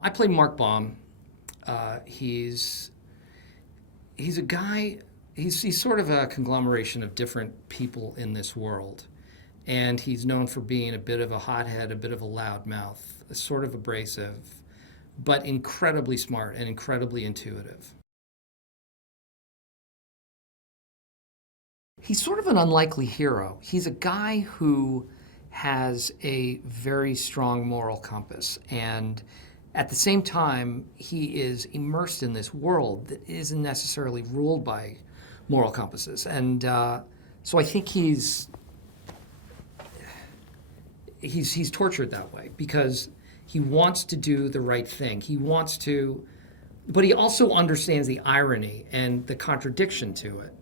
I play Mark Baum. He's a guy. He's sort of a conglomeration of different people in this world, and he's known for being a bit of a hothead, a bit of a loudmouth, sort of abrasive, but incredibly smart and incredibly intuitive. He's sort of an unlikely hero. He's a guy who has a very strong moral compass, and at the same time, he is immersed in this world that isn't necessarily ruled by moral compasses. And so I think he's tortured that way because he wants to do the right thing. He wants to, but he also understands the irony and the contradiction to it,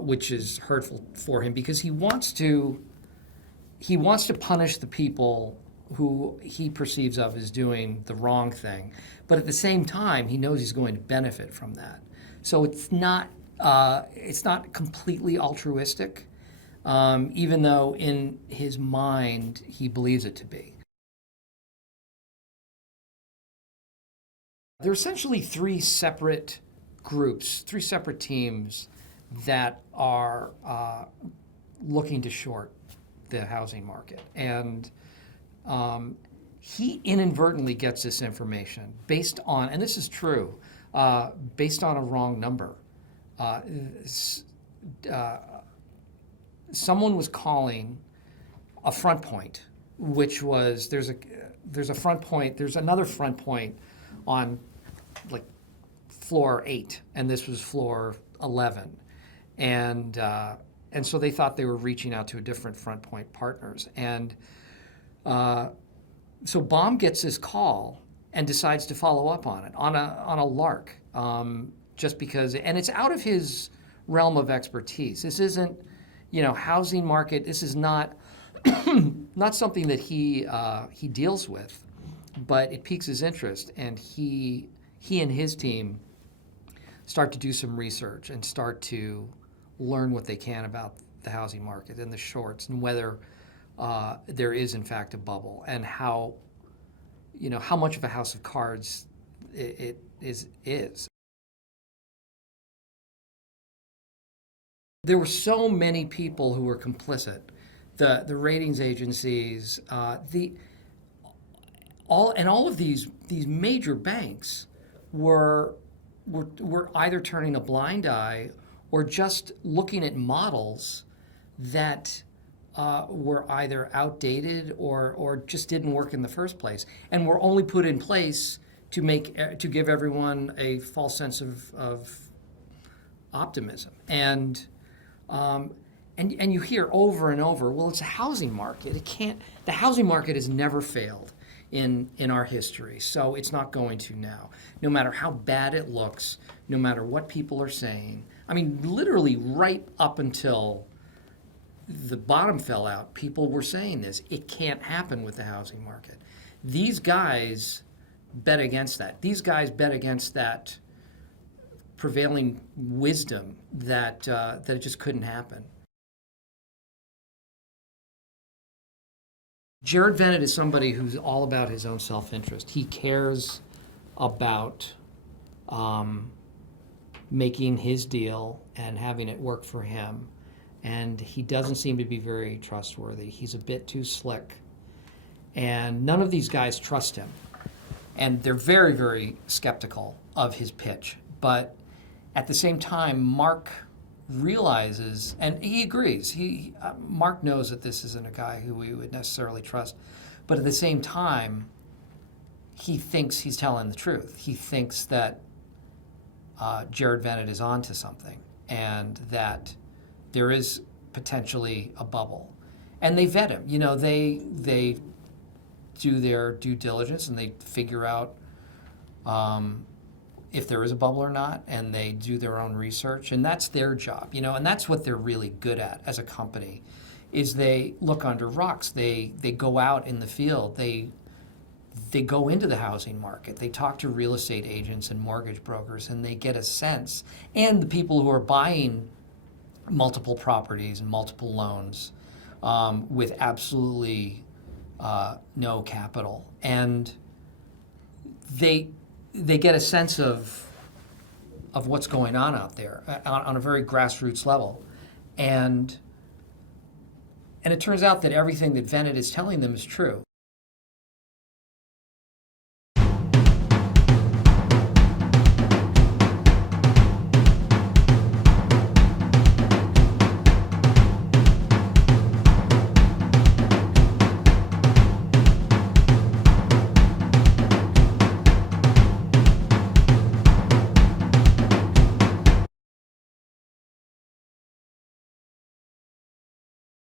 which is hurtful for him because he wants to punish the people who he perceives of as doing the wrong thing, but at the same time, he knows he's going to benefit from that. So it's not completely altruistic, even though in his mind he believes it to be. There are essentially three separate groups, three separate teams that are looking to short the housing market. And he inadvertently gets this information based on, and this is true, based on a wrong number. Uh, uh, Someone was calling a front point, which was there's a front point, there's another front point on like floor 8, and this was floor 11, and so they thought they were reaching out to a different front point partners, and so Baum gets this call and decides to follow up on it on a lark, just because, and it's out of his realm of expertise. This isn't, housing market. This is not not something that he deals with, but it piques his interest, and he and his team start to do some research and start to learn what they can about the housing market and the shorts and whether there is in fact a bubble and how much of a house of cards it is. There were so many people who were complicit. The ratings agencies, all of these major banks were either turning a blind eye or just looking at models that were either outdated or just didn't work in the first place, and were only put in place to give everyone a false sense of optimism. And you hear over and over, well, it's a housing market. The housing market has never failed in our history, so it's not going to now. No matter how bad it looks, no matter what people are saying. I mean, literally right up until the bottom fell out, people were saying this. It can't happen with the housing market. These guys bet against that. These guys bet against that prevailing wisdom that it just couldn't happen. Jared Vennet is somebody who's all about his own self-interest. He cares about making his deal and having it work for him. And he doesn't seem to be very trustworthy. He's a bit too slick. And none of these guys trust him. And they're very, very skeptical of his pitch. But at the same time, Mark realizes, and he agrees, Mark knows that this isn't a guy who we would necessarily trust. But at the same time, he thinks he's telling the truth. He thinks that Jared Vennet is onto something and that there is potentially a bubble. And they vet him. They do their due diligence and they figure out if there is a bubble or not, and they do their own research, and that's their job, and that's what they're really good at as a company, is they look under rocks. They go out in the field. They go into the housing market. They talk to real estate agents and mortgage brokers, and they get a sense, and the people who are buying multiple properties and multiple loans with absolutely no capital. And they get a sense of what's going on out there on a very grassroots level, and it turns out that everything that Venet is telling them is true.